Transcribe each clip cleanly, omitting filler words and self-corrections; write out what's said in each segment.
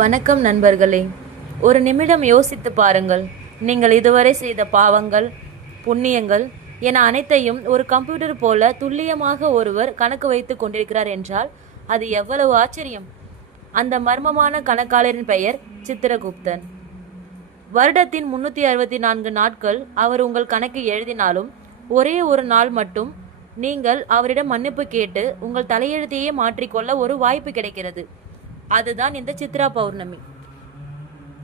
வணக்கம் நண்பர்களே. ஒரு நிமிடம் யோசித்து பாருங்கள். நீங்கள் இதுவரை செய்த பாவங்கள், புண்ணியங்கள் என அனைத்தையும் ஒரு கம்ப்யூட்டர் போல துல்லியமாக ஒருவர் கணக்கு வைத்து கொண்டிருக்கிறார் என்றால் அது எவ்வளவு ஆச்சரியம்! அந்த மர்மமான கணக்காளரின் பெயர் சித்திரகுப்தன். வருடத்தின் 364 நாட்கள் அவர் உங்கள் கணக்கை எழுதினாலும் ஒரே ஒரு நாள் மட்டும் நீங்கள் அவரிடம் மன்னிப்பு கேட்டு உங்கள் தலையெழுத்தையே மாற்றிக்கொள்ள ஒரு வாய்ப்பு கிடைக்கிறது. அதுதான் இந்த சித்ரா பௌர்ணமி.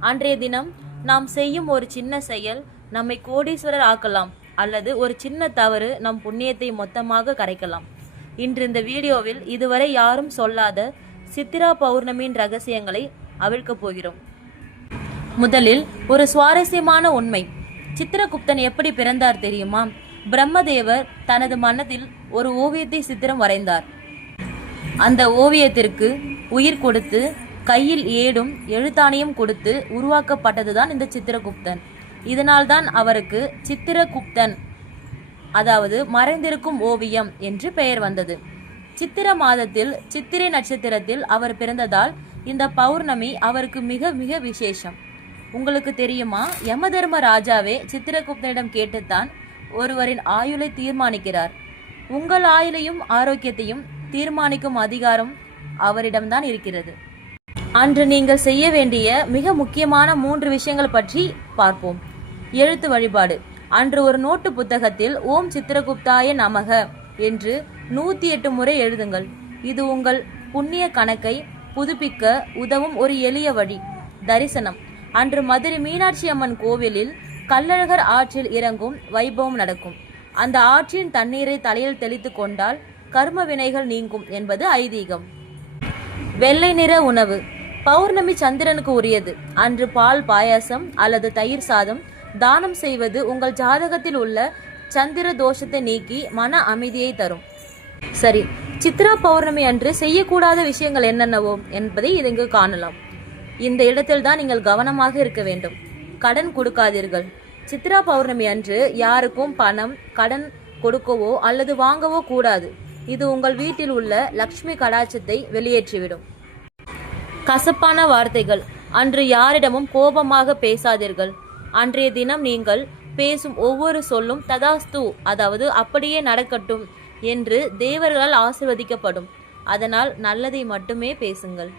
அன்றைய தினம் நாம் செய்யும் ஒரு சின்ன செயல் நம்மை கோடீஸ்வரர் ஆக்கலாம், அல்லது ஒரு சின்ன தவறு நம் புண்ணியத்தை மொத்தமாக கரைக்கலாம். இன்று இந்த வீடியோவில் இதுவரை யாரும் சொல்லாத சித்ரா பௌர்ணமியின் ரகசியங்களை அவிழ்க்கப் போகிறோம். முதலில் ஒரு சுவாரஸ்யமான உண்மை. சித்திரகுப்தன் எப்படி பிறந்தார் தெரியுமா? பிரம்மதேவர் தனது மனதில் ஒரு ஓவியத்தை சித்திரம் வரைந்தார். அந்த ஓவியத்திற்கு உயிர் கொடுத்து கையில் ஏடும் எழுத்தாணியும் கொடுத்து உருவாக்கப்பட்டதுதான் இந்த சித்திரகுப்தன். இதனால்தான் அவருக்கு சித்திரகுப்தன், அதாவது மறைந்திருக்கும் ஓவியம் என்று பெயர் வந்தது. சித்திர மாதத்தில் சித்திரை நட்சத்திரத்தில் அவர் பிறந்ததால் இந்த பௌர்ணமி அவருக்கு மிக மிக விசேஷம். உங்களுக்கு தெரியுமா, யமதர்ம ராஜாவே சித்திரகுப்தனிடம் கேட்டுத்தான் ஒருவரின் ஆயுளை தீர்மானிக்கிறார். உங்கள் ஆயுளையும் ஆரோக்கியத்தையும் தீர்மானிக்கும் அதிகாரம் அவரிடம்தான் இருக்கிறது. அன்று நீங்கள் செய்ய வேண்டிய மிக முக்கியமான 3 விஷயங்கள் பற்றி பார்ப்போம். எழுத்து வழிபாடு. அன்று ஒரு நோட்டு புத்தகத்தில் ஓம் சித்திரகுப்தாய நமக என்று 108 முறை எழுதுங்கள். இது உங்கள் புண்ணிய கணக்கை புதுப்பிக்க உதவும் ஒரு எளிய வழி. தரிசனம். அன்று மதுரை மீனாட்சி அம்மன் கோவிலில் கள்ளழகர் ஆற்றில் இறங்கும் வைபவம் நடக்கும். அந்த ஆற்றின் தண்ணீரை தலையில் தெளித்து கொண்டால் கர்ம வினைகள் நீங்கும் என்பது ஐதீகம். வெள்ளை நிற உணவு. பௌர்ணமி சந்திரனுக்கு உரியது. அன்று பால் பாயாசம் அல்லது தயிர் சாதம் தானம் செய்வது உங்கள் ஜாதகத்தில் உள்ள சந்திர தோஷத்தை நீக்கி மன அமைதியை தரும். சரி, சித்ரா பௌர்ணமி அன்று செய்யக்கூடாத விஷயங்கள் என்னென்னவோ என்பதை இங்கு காணலாம். இந்த இடத்தில் தான் நீங்கள் கவனமாக இருக்க வேண்டும். கடன் கொடுக்காதீர்கள். சித்ரா பௌர்ணமி அன்று யாருக்கும் பணம் கடன் கொடுக்கவோ அல்லது வாங்கவோ கூடாது. இது உங்கள் வீட்டில் உள்ள லக்ஷ்மி கடாட்சத்தை வெளியேற்றிவிடும். கசப்பான வார்த்தைகள். அன்று யாரிடமும் கோபமாக பேசாதீர்கள். அன்றைய தினம் நீங்கள் பேசும் ஒவ்வொரு சொல்லும் ததாஸ்து, அதாவது அப்படியே நடக்கட்டும் என்று தேவர்களால் ஆசீர்வதிக்கப்படும். அதனால் நல்லதை மட்டுமே பேசுங்கள்.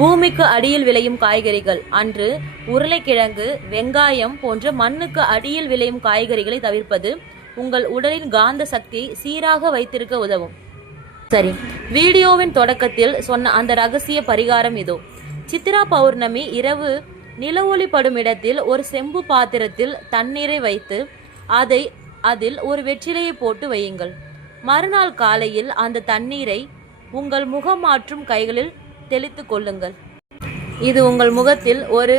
பூமிக்கு அடியில் விளையும் காய்கறிகள். அன்று உருளைக்கிழங்கு, வெங்காயம் போன்ற மண்ணுக்கு அடியில் விளையும் காய்கறிகளை தவிர்ப்பது உங்கள் உடலின் காந்த சக்தியை சீராக வைத்திருக்க உதவும். சரி, வீடியோவின் தொடக்கத்தில் சொன்ன அந்த ரகசிய பரிகாரம் இதோ. சித்ரா பௌர்ணமி இரவு நில ஒளி படும் இடத்தில் ஒரு செம்பு பாத்திரத்தில் தண்ணீரை வைத்து அதில் ஒரு வெற்றிலையை போட்டு வையுங்கள். மறுநாள் காலையில் அந்த தண்ணீரை உங்கள் முகம் மாற்றும் கைகளில் தெளித்து கொள்ளுங்கள். இது உங்கள் முகத்தில் ஒரு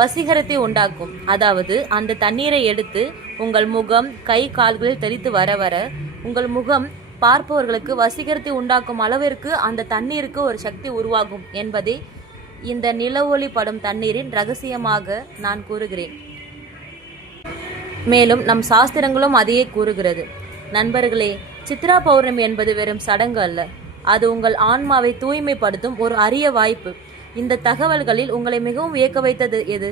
வசீகரத்தை உண்டாக்கும். அதாவது அந்த தண்ணீரை எடுத்து உங்கள் முகம், கை, கால்களில் தெளித்து வர வர உங்கள் முகம் பார்ப்பவர்களுக்கு வசீகரத்தை உண்டாக்கும் அளவிற்கு அந்த தண்ணீருக்கு ஒரு சக்தி உருவாகும் என்பதை இந்த நில ஒளி படும் தண்ணீரின் ரகசியமாக நான் கூறுகிறேன். மேலும் நம் சாஸ்திரங்களும் அதையே கூறுகிறது. நண்பர்களே, சித்ரா பௌர்ணமி என்பது வெறும் சடங்கு அல்ல. அது உங்கள் ஆன்மாவை தூய்மைப்படுத்தும் ஒரு அரிய வாய்ப்பு. இந்த தகவல்களில் உங்களை மிகவும் வியக்க வைத்தது எது?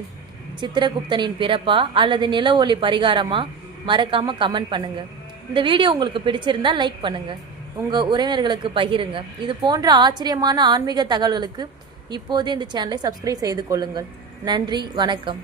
சித்திரகுப்தனின் பிறப்பா அல்லது நில ஒளி பரிகாரமா? மறக்காம கமெண்ட் பண்ணுங்க. இந்த வீடியோ உங்களுக்கு பிடிச்சிருந்தா லைக் பண்ணுங்க, உங்க உறவினர்களுக்கு பகிருங்க. இது போன்ற ஆச்சரியமான ஆன்மீக தகவல்களுக்கு இப்போதே இந்த சேனலை சப்ஸ்கிரைப் செய்து கொள்ளுங்கள். நன்றி, வணக்கம்.